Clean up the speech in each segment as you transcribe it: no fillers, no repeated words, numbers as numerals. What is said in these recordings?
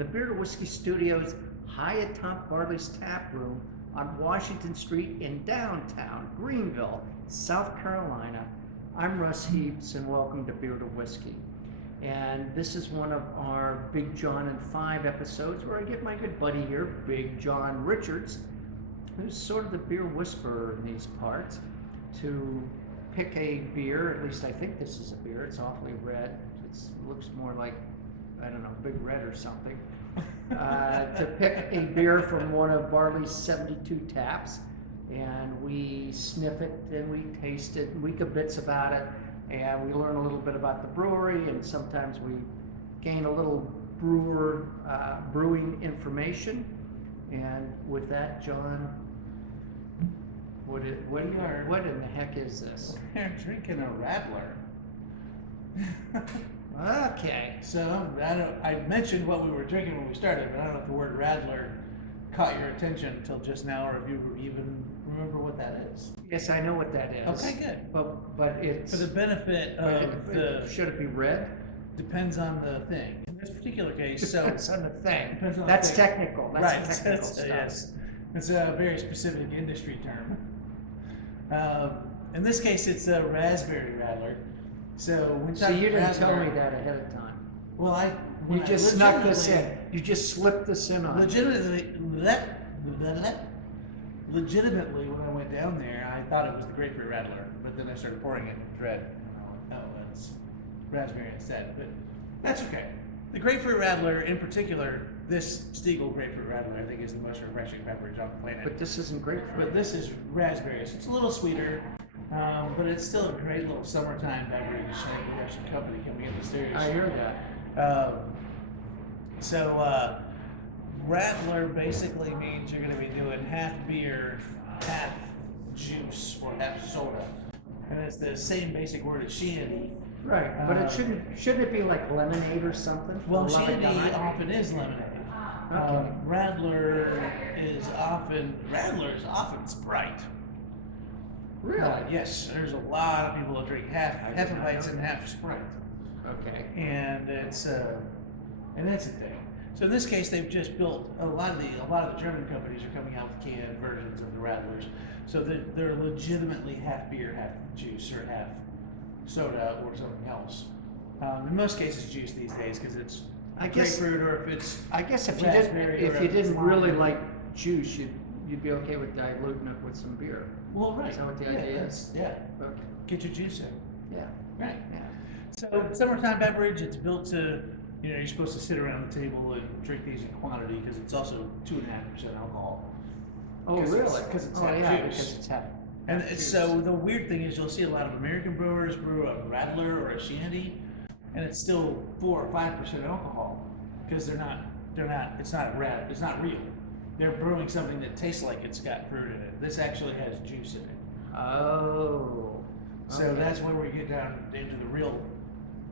the Beer to Whiskey Studios high atop Barley's Tap Room on Washington Street in downtown Greenville, South Carolina. I'm Russ Heaps, and welcome to Beer to Whiskey. And this is one of our Big Jon and 5 episodes where I get my good buddy here, Big Jon Richards, who's sort of the beer whisperer in these parts, to pick a beer. At least I think this is a beer. It's awfully red. It looks more like, I don't know, Big Red or something. To pick a beer from one of Barley's 72 taps, and we sniff it and we taste it and we get bits about it, and we learn a little bit about the brewery, and sometimes we gain a little brewing information. And with that, Jon, what in the heck is this? We're drinking a Radler. Okay. So I mentioned what we were drinking when we started, but I don't know if the word Radler caught your attention until just now, or if you even remember what that is. Yes, I know what that is. Okay, good. But it's For the benefit of should it be red? depends on the thing. In this particular case, so Depends on the thing. Depends on the That's thing. technical. That's right, technical stuff. yes, it's a very specific industry term. In this case, it's a raspberry Radler. So when So you didn't tell me that ahead of time. Well, You just snuck this in. You just slipped this in on me. Legitimately, when I went down there, I thought it was the grapefruit Radler, but then I started pouring it and dread. Oh, that's raspberry instead. But that's okay. The grapefruit Radler, in particular, this Stiegl Grapefruit Radler, I think, is the most refreshing beverage on the planet. But this isn't grapefruit. But this is raspberry, so it's a little sweeter, but it's still a great little summertime beverage. I think we have some company coming in the series. I hear that. Radler basically means you're going to be doing half beer, half juice, or half soda. And it's the same basic word as shandy. Right, but it shouldn't it be like lemonade or something? Well, For the love of shandy God? often is lemonade. Okay. Radler is often Sprite. Really? Yes, there's a lot of people that drink half I a did not Weizen know and half Sprite. Okay. And that's a thing. So in this case, they've just built a lot of the German companies are coming out with canned versions of the Radlers, so they're legitimately half beer, half juice, or half soda, or something else. In most cases, juice these days because it's grapefruit, or if it's I guess if raspberry, you didn't really like juice, you'd be okay with diluting it with some beer. well, right. Is that what the idea is? Yeah. Okay. Get your juice in. Yeah. Right. Yeah. So summertime beverage, it's built to, you're supposed to sit around the table and drink these in quantity because it's also 2.5% alcohol. Oh, 'Cause really? it's- 'cause it's oh, half yeah, juice. because it's half. And half juice. so the weird thing is you'll see a lot of American brewers brew a Radler or a shandy, and it's still 4 or 5% alcohol because it's not real. They're brewing something that tastes like it's got fruit in it. This actually has juice in it. Oh. So okay. that's where we get down into the real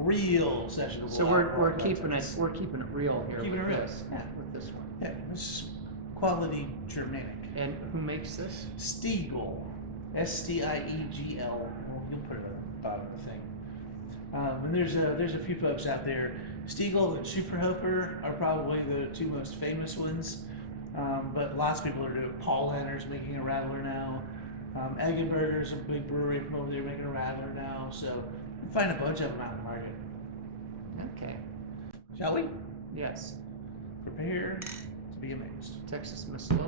sessionable. So we're keeping it real here. Keeping with it real. This, Yeah. With this one. Yeah, this is quality Germanic. And who makes this? Stiegl, Stiegl. Well, you'll put it at the bottom of the thing. And there's a few folks out there. Stiegl and Schufferhofer are probably the two most famous ones, but lots of people are doing. Paul Lanner's making a Radler now. Eggenberger's a big brewery from over there making a Radler now. So you can find a bunch of them out in the market. Okay. Shall we? Yes. Prepare to be amazed. Texas Miss Lily.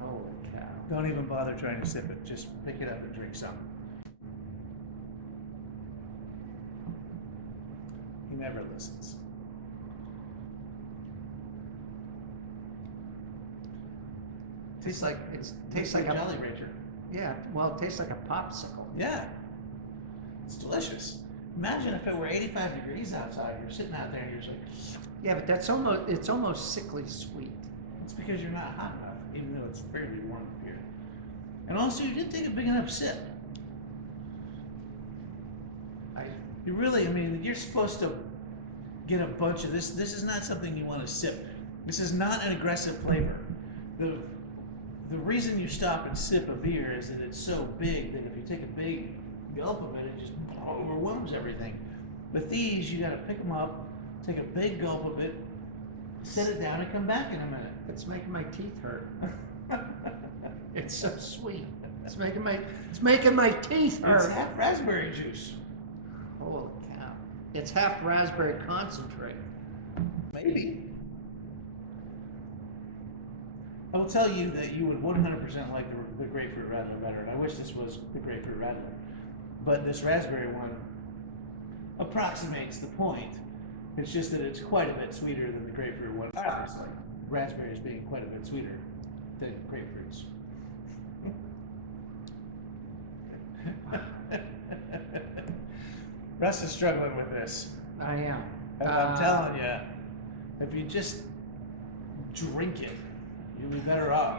Holy cow. Don't even bother trying to sip it. Just pick it up and drink some. He never listens. Tastes like a Jolly Rancher. Yeah, well, it tastes like a popsicle. Yeah, it's delicious. Imagine if it were 85 degrees outside. You're sitting out there and you're just like, Yeah, but it's almost sickly sweet. it's because you're not hot enough, even though it's very warm up here. And also, you didn't take a big enough sip. You're supposed to get a bunch of this. This is not something you want to sip. This is not an aggressive flavor. The reason you stop and sip a beer is that it's so big that if you take a big gulp of it, it just overwhelms everything. With these, you gotta pick them up, take a big gulp of it, set it down, and come back in a minute. It's making my teeth hurt. It's so sweet. It's making my teeth hurt. It's half raspberry juice. Holy cow. It's half raspberry concentrate. Maybe. I will tell you that you would 100% like the grapefruit radler better, and I wish this was the grapefruit radler. But this raspberry one approximates the point. It's just that it's quite a bit sweeter than the grapefruit one. Obviously, raspberries being quite a bit sweeter than grapefruits. Russ is struggling with this. I am. I'm telling you, if you just drink it, you'll be better off.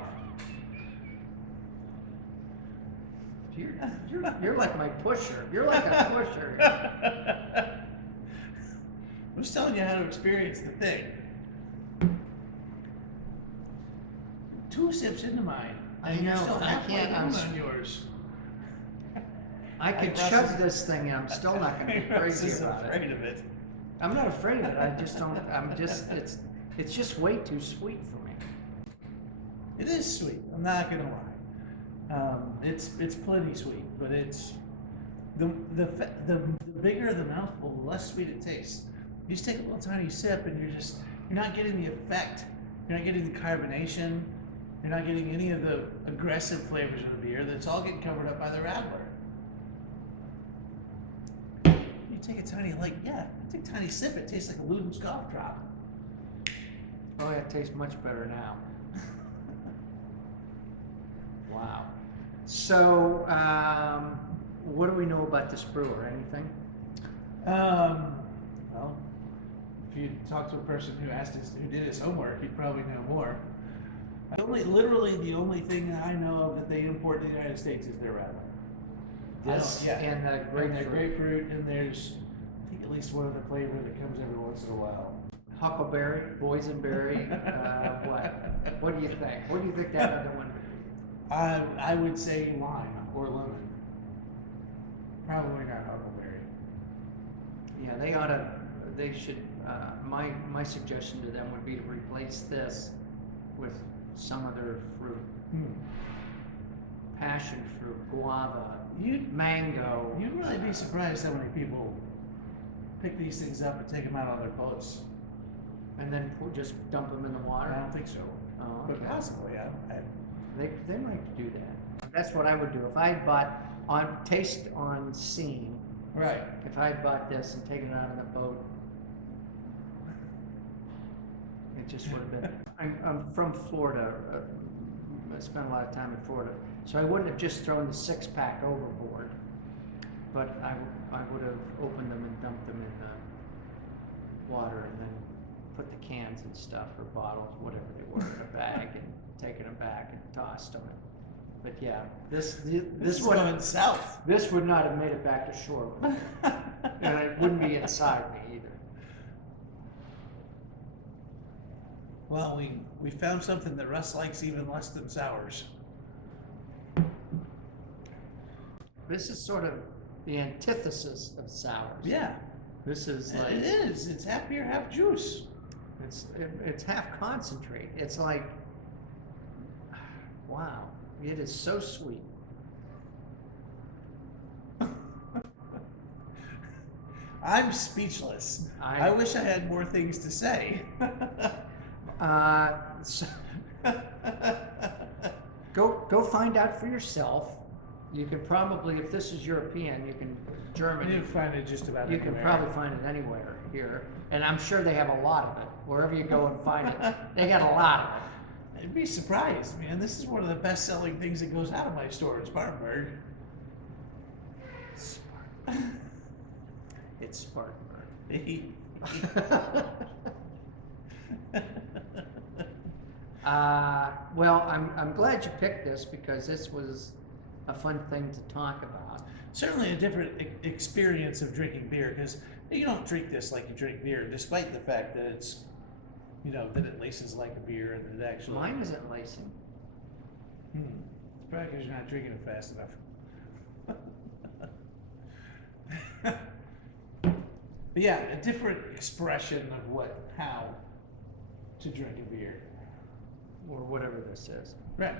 You're like my pusher. You're like a pusher. I'm just telling you how to experience the thing. 2 sips into mine. I and you're know, still I halfway can't, down on yours. I could Russ chug is- this thing and I'm still not going to be Russ crazy is about afraid it. of it. I'm not afraid of it. I just don't. It's just way too sweet for me. It is sweet. I'm not gonna lie. It's plenty sweet, but it's the bigger the mouthful, the less sweet it tastes. You just take a little tiny sip, and you're not getting the effect. You're not getting the carbonation. You're not getting any of the aggressive flavors of the beer. That's all getting covered up by the radler. You take a tiny take a tiny sip. It tastes like a Luden's cough drop. Oh, yeah, it tastes much better now. Wow. So, what do we know about this brewer? Anything? Well, if you talk to a person who did his homework, you'd probably know more. Literally, the only thing that I know of that they import to the United States is their radler. This and the grapefruit. Grapefruit, and there's, I think, at least one other flavor that comes every once in a while. Huckleberry, boysenberry. What? What do you think? What do you think that other one? I would say lime or lemon. Probably not huckleberry. Yeah, they should, my suggestion to them would be to replace this with some other fruit. Passion fruit, guava, mango. You'd really be surprised how many people pick these things up and take them out on their boats. And then just dump them in the water? I don't think so. Oh, But okay. possibly, yeah. They might do that. That's what I would do. If I had bought taste on scene, Right. if I had bought this and taken it out on a boat, it just would have been. I'm from Florida. I spent a lot of time in Florida, so I wouldn't have just thrown the 6-pack overboard, but I would have opened them and dumped them in the water, and then put the cans and stuff or bottles, whatever they were, in a bag and taken them back and tossed them. But yeah, this This would going south. this would not have made it back to shore, and it wouldn't be inside me either. Well, we found something that Russ likes even less than sours. This is sort of the antithesis of sours. Yeah. This is like It is. It's half beer, half juice. it's half concentrate. It's like, wow, it is so sweet. I'm speechless. I- I wish I had more things to say. So go find out for yourself. You can probably, if this is European, you can German. You can find it just about You anywhere. can probably find it anywhere here, and I'm sure they have a lot of it. Wherever you go and find it, they got a lot of it. I'd be surprised, man. This is one of the best-selling things that goes out of my store in Spartanburg. It's Spartanburg. Well, I'm glad you picked this because this was a fun thing to talk about. Certainly a different experience of drinking beer, because you don't drink this like you drink beer, despite the fact that it's, that it laces like a beer and it actually. Mine isn't lacing. It's probably because you're not drinking it fast enough. But yeah, a different expression of how to drink a beer. or whatever this is. Right.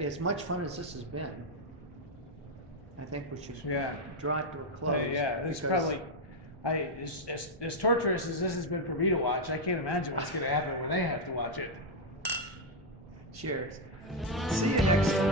As much fun as this has been, I think we should draw it to a close. Yeah, it's because- probably, as torturous as this has been for me to watch, I can't imagine what's going to happen when they have to watch it. Cheers. See you next time.